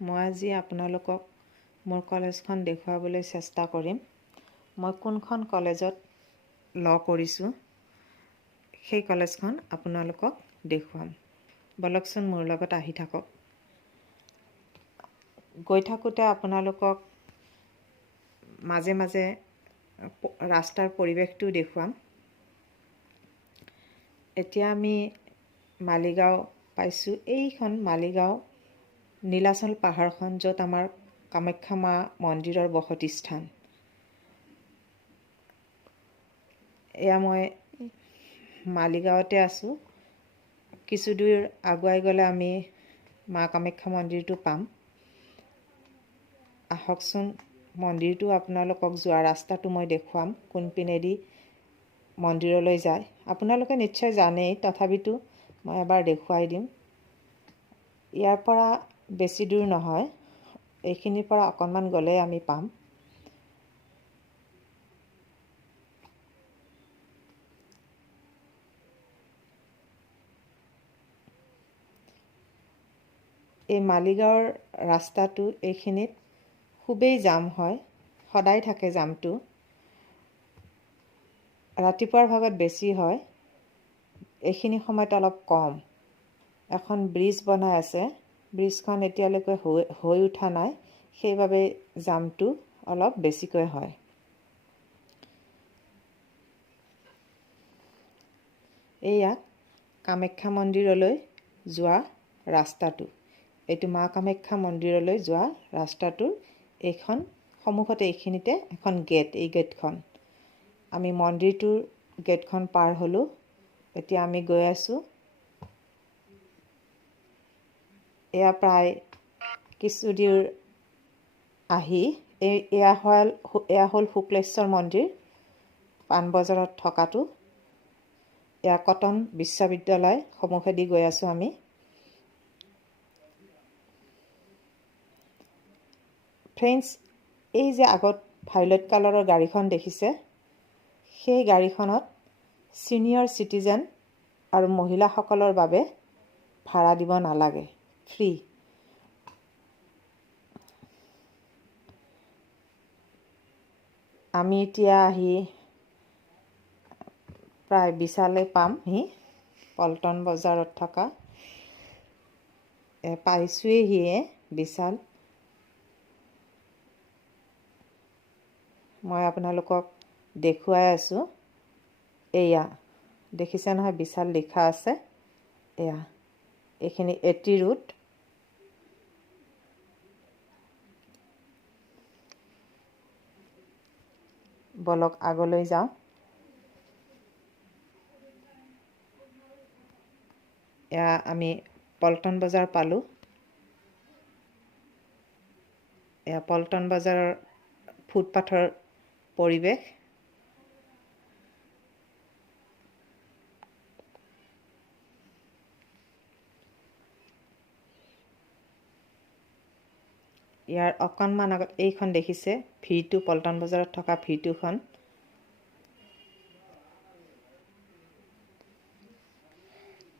মই আজি আপোনালোকক মোৰ কলেজখন দেখুৱাবলৈ চেষ্টা কৰিম। মই কোনখন কলেজত ল কৰিছোঁ সেই কলেজখন আপোনালোকক দেখুৱাম। বলকচোন মোৰ লগত আহি থাকক। গৈ থাকোঁতে আপোনালোকক মাজে মাজে ৰাস্তাৰ পৰিৱেশটো দেখুৱাম। এতিয়া আমি মালিগাঁও পাইছোঁ। এইখন মালিগাঁও নীলাচল পাহাৰখন, য'ত আমাৰ কামাখ্যা মা মন্দিৰৰ বসতি স্থান। এয়া মই মালিগাঁৱতে আছোঁ। কিছু দূৰ আগুৱাই গ'লে আমি মা কামাখ্যা মন্দিৰটো পাম। আহকচোন, মন্দিৰটো আপোনালোকক যোৱা ৰাস্তাটো মই দেখুৱাম, কোনপিনেদি মন্দিৰলৈ যায়। আপোনালোকে নিশ্চয় জানেই, তথাপিতো মই এবাৰ দেখুৱাই দিম। ইয়াৰ পৰা বেছি দূৰ নহয়, এইখিনিৰ পৰা অকণমান গ'লে আমি পাম। এই মালিগাঁৱৰ ৰাস্তাটো এইখিনিত খুবেই জাম হয়, সদায় থাকে জামটো। ৰাতিপুৱাৰ ভাগত বেছি হয়, এইখিনি সময়ত অলপ কম। এখন ব্ৰিজ বনাই আছে, ব্ৰিজখন এতিয়ালৈকে হৈ উঠা নাই, সেইবাবে জামটো অলপ বেছিকৈ হয়। এয়া কামাখ্যা মন্দিৰলৈ যোৱা ৰাস্তাটো। এইটো মা কামাখ্যা মন্দিৰলৈ যোৱা ৰাস্তাটোৰ এইখন সন্মুখতে, এইখিনিতে এখন গেট। এই গেটখন আমি মন্দিৰটোৰ গেটখন পাৰ হ'লোঁ। এতিয়া আমি গৈ আছোঁ। এয়া প্ৰায় কিছু দূৰ আহি এয়া হ'ল শুক্লেশ্বৰ মন্দিৰ, পাণবজাৰত থকাটো। এয়া কটন বিশ্ববিদ্যালয় সন্মুখেদি গৈ আছোঁ আমি। ফ্ৰেণ্ডছ, এই যে আগত ভাইলেট কালাৰৰ গাড়ীখন দেখিছে, সেই গাড়ীখনত ছিনিয়ৰ চিটিজেন আৰু মহিলাসকলৰ বাবে ভাড়া দিব নালাগে, ফ্ৰী। আমি এতিয়া আহি প্ৰায় বিশালে পামহি, পল্টন বজাৰত থকা। পাইছোঁহিয়ে বিশাল। মই আপোনালোকক দেখুৱাই আছোঁ। এয়া দেখিছে নহয়, বিশাল লিখা আছে। এয়া এইখিনি এটি ৰোড। বলক আগলৈ যাওঁ। এয়া আমি পল্টন বজাৰ পালোঁ। এয়া পল্টন বজাৰৰ ফুটপাথৰ পৰিৱেশ। ইয়াৰ অকণমান আগত এইখন দেখিছে, V2, পল্টন বজাৰত থকা V2খন।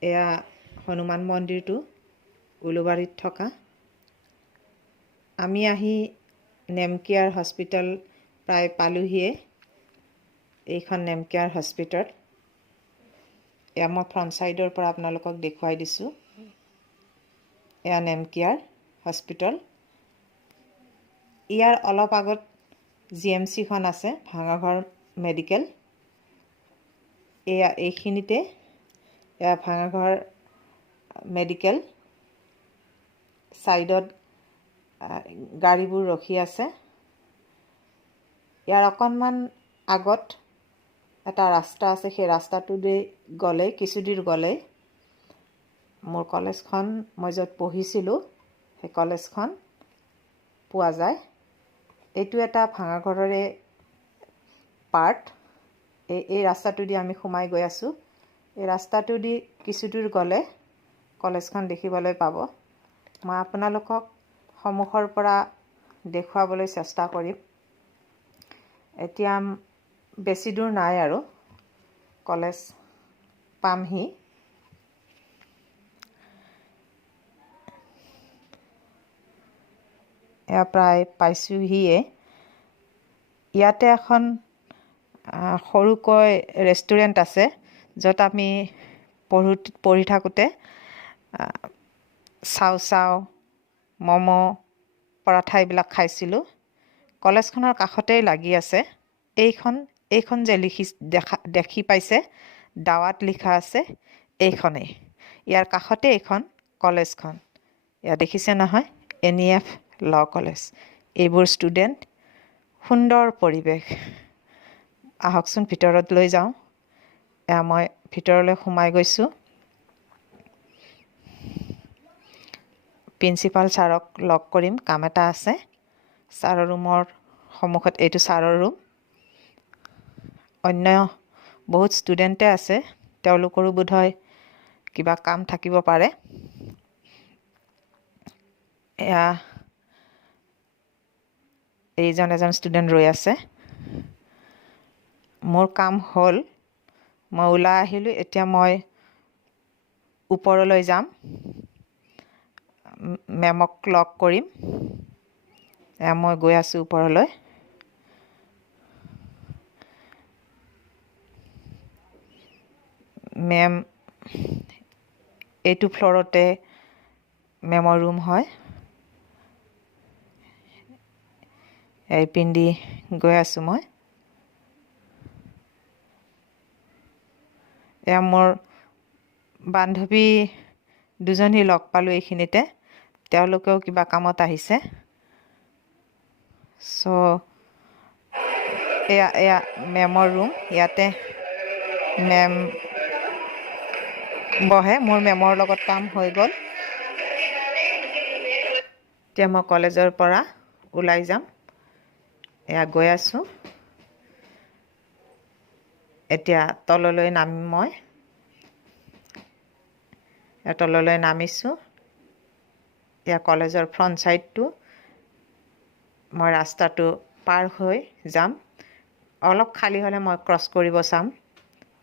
এয়া হনুমান মন্দিৰটো উলুবাৰীত থকা। আমি আহি নেমকেয়াৰ হস্পিটেল প্ৰায় পালোহিয়ে। এইখন নেমকেয়াৰ হস্পিটেল। এয়া মই ফ্ৰণ্ট ছাইডৰ পৰা আপোনালোকক দেখুৱাই দিছোঁ। এয়া নেমকেয়াৰ হস্পিটেল। ইয়াৰ অলপ আগত GMCখন আছে, ভাঙাঘৰ মেডিকেল। এয়া এইখিনিতে, এয়া ভাঙাঘৰ মেডিকেল। ছাইডত গাড়ীবোৰ ৰখি আছে। ইয়াৰ অকণমান আগত এটা ৰাস্তা আছে, সেই ৰাস্তাটোদি গ'লে, কিছু দূৰ গ'লে মোৰ কলেজখন, মই য'ত পঢ়িছিলোঁ সেই কলেজখন পোৱা যায়। এইটো এটা ভাঙাঘৰৰে পাৰ্ট। এই ৰাস্তাটোদি আমি সোমাই গৈ আছোঁ। এই ৰাস্তাটোদি কিছু দূৰ গ'লে কলেজখন দেখিবলৈ পাব। মই আপোনালোকক সন্মুখৰ পৰা দেখুৱাবলৈ চেষ্টা কৰিম। এতিয়া বেছি দূৰ নাই আৰু কলেজ পামহি। এয়া প্ৰায় পাইছোঁহিয়ে। ইয়াতে এখন সৰুকৈ ৰেষ্টুৰেণ্ট আছে, য'ত আমি পঢ়ি থাকোঁতে চাও ম'ম' পৰাঠা এইবিলাক খাইছিলোঁ। কলেজখনৰ কাষতেই লাগি আছে। এইখন যে দেখি পাইছে, দাৱাত লিখা আছে, এইখনেই। ইয়াৰ কাষতে এইখন কলেজখন। ইয়াত দেখিছে নহয়, NEF ল কলেজ। এইবোৰ ষ্টুডেণ্ট, সুন্দৰ পৰিৱেশ। আহকচোন ভিতৰত লৈ যাওঁ। এয়া মই ভিতৰলৈ সোমাই গৈছোঁ। প্ৰিন্সিপাল ছাৰক লগ কৰিম, কাম এটা আছে। ছাৰৰ ৰুমৰ সন্মুখত এইটো ছাৰৰ ৰুম। অন্য বহুত ষ্টুডেণ্টে আছে, তেওঁলোকৰো বোধহয় কিবা কাম থাকিব পাৰে। এয়া এজন ষ্টুডেণ্ট ৰৈ আছে। মোৰ কাম হ'ল, মই ওলাই আহিলোঁ। এতিয়া মই ওপৰলৈ যাম, মেমক লগ কৰিম। এয়া মই গৈ আছোঁ ওপৰলৈ। মেম এইটো ফ্ল'ৰতে মেমৰ ৰুম হয়। এইপিনেদি গৈ আছোঁ মই। এয়া মোৰ বান্ধৱী দুজনী লগ পালোঁ এইখিনিতে। তেওঁলোকেও কিবা কামত আহিছে। এয়া মেমৰ ৰুম। ইয়াতে মেম বহে। মোৰ মেমৰ লগত কাম হৈ গ'ল। এতিয়া মই কলেজৰ পৰা ওলাই যাম। এয়া গৈ আছোঁ। এতিয়া তললৈ নামিম মই। তললৈ নামিছোঁ। এয়া কলেজৰ ফ্ৰণ্ট ছাইডটো। মই ৰাস্তাটো পাৰ হৈ যাম। অলপ খালী হ'লে মই ক্ৰছ কৰিব চাম।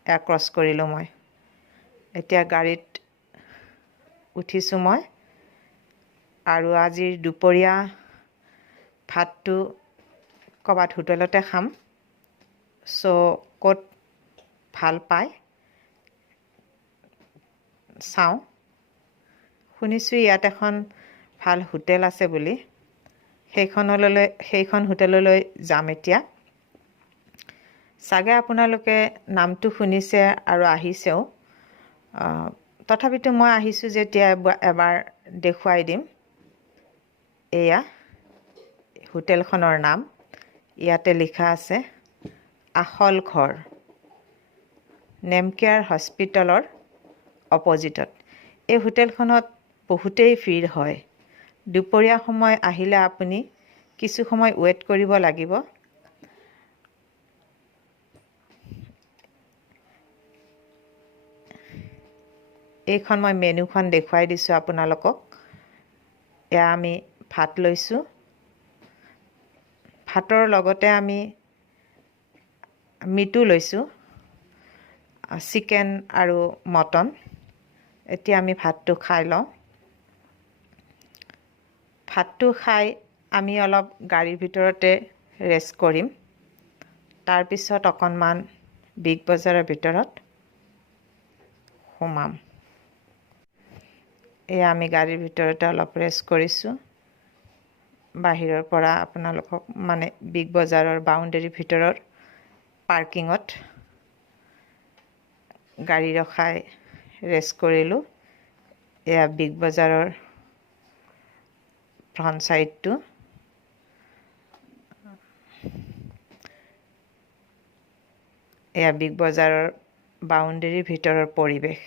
এয়া ক্ৰছ কৰিলোঁ মই। এতিয়া গাড়ীত উঠিছোঁ মই। আৰু আজিৰ দুপৰীয়া ভাতটো ক'ৰবাত হোটেলতে খাম। ক'ত ভাল পায় চাওঁ। শুনিছোঁ ইয়াত এখন ভাল হোটেল আছে বুলি। সেইখন হোটেললৈ যাম এতিয়া। চাগে আপোনালোকে নামটো শুনিছে আৰু আহিছেও। তথাপিতো মই আহিছোঁ যেতিয়া এবাৰ দেখুৱাই দিম। এয়া হোটেলখনৰ নাম। ইয়াতে লিখা আছে আখল ঘৰ, নেমকেয়াৰ হস্পিটেলৰ অপজিটত। এই হোটেলখনত বহুতেই ভিৰ হয়। দুপৰীয়া সময় আহিলে আপুনি কিছু সময় ৱেইট কৰিব লাগিব। এইখন মই মেনুখন দেখুৱাই দিছোঁ আপোনালোকক। এয়া আমি ভাত লৈছোঁ। ভাতৰ লগতে আমি মিটো লৈছোঁ, চিকেন আৰু মটন। এতিয়া আমি ভাতটো খাই লওঁ। ভাতটো খাই আমি অলপ গাড়ীৰ ভিতৰতে ৰেষ্ট কৰিম। তাৰপিছত অকণমান বিগ বজাৰৰ ভিতৰত সোমাম। এয়া আমি গাড়ীৰ ভিতৰতে অলপ ৰেষ্ট কৰিছোঁ। বাহিৰৰ পৰা আপোনালোকক বিগ বজাৰৰ বাউণ্ডেৰীৰ ভিতৰৰ পাৰ্কিঙত গাড়ী ৰখাই ৰেষ্ট কৰিলোঁ। এয়া বিগ বজাৰৰ ফ্ৰণ্ট ছাইডটো। এয়া বিগ বজাৰৰ বাউণ্ডেৰীৰ ভিতৰৰ পৰিৱেশ।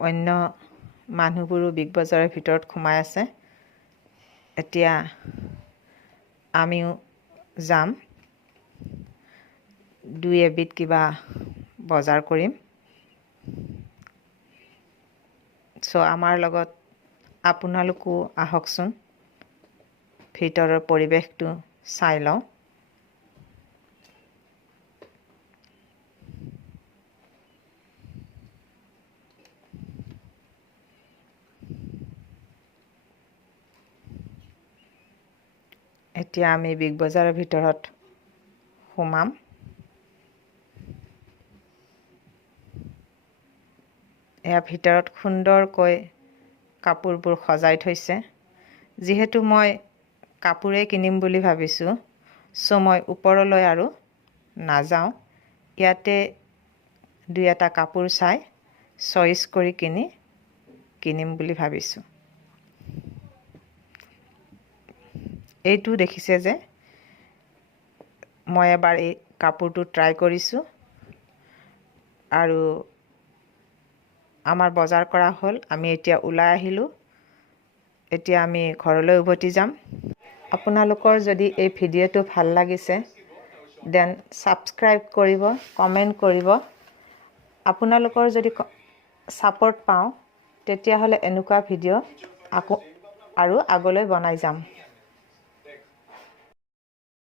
অন্য মানুহবোৰো বিগ বজাৰৰ ভিতৰত সোমাই আছে। এতিয়া আমিও যাম, দুই এবিধ কিবা বজাৰ কৰিম। আমাৰ লগত আপোনালোকো আহকচোন, ভিতৰৰ পৰিৱেশটো চাই লওঁ। এতিয়া আমি বিগ বজাৰৰ ভিতৰত সোমাম। ইয়াৰ ভিতৰত সুন্দৰকৈ কাপোৰবোৰ সজাই থৈছে। যিহেতু মই কাপোৰেই কিনিম বুলি ভাবিছোঁ, মই ওপৰলৈ আৰু নাযাওঁ। ইয়াতে দুই এটা কাপোৰ চাই চইচ কৰি কিনিম বুলি ভাবিছোঁ। এইটো দেখিছে যে মই এবাৰ এই কাপোৰটো ট্ৰাই কৰিছোঁ আৰু আমাৰ বজাৰ কৰা হ'ল। আমি এতিয়া ওলাই আহিলোঁ। এতিয়া আমি ঘৰলৈ উভতি যাম। আপোনালোকৰ যদি এই ভিডিঅ'টো ভাল লাগিছে দেন ছাবস্ক্ৰাইব কৰিব, কমেণ্ট কৰিব। আপোনালোকৰ যদি ছাপোৰ্ট পাওঁ তেতিয়াহ'লে এনেকুৱা ভিডিঅ' আকৌ আৰু আগলৈ বনাই যাম।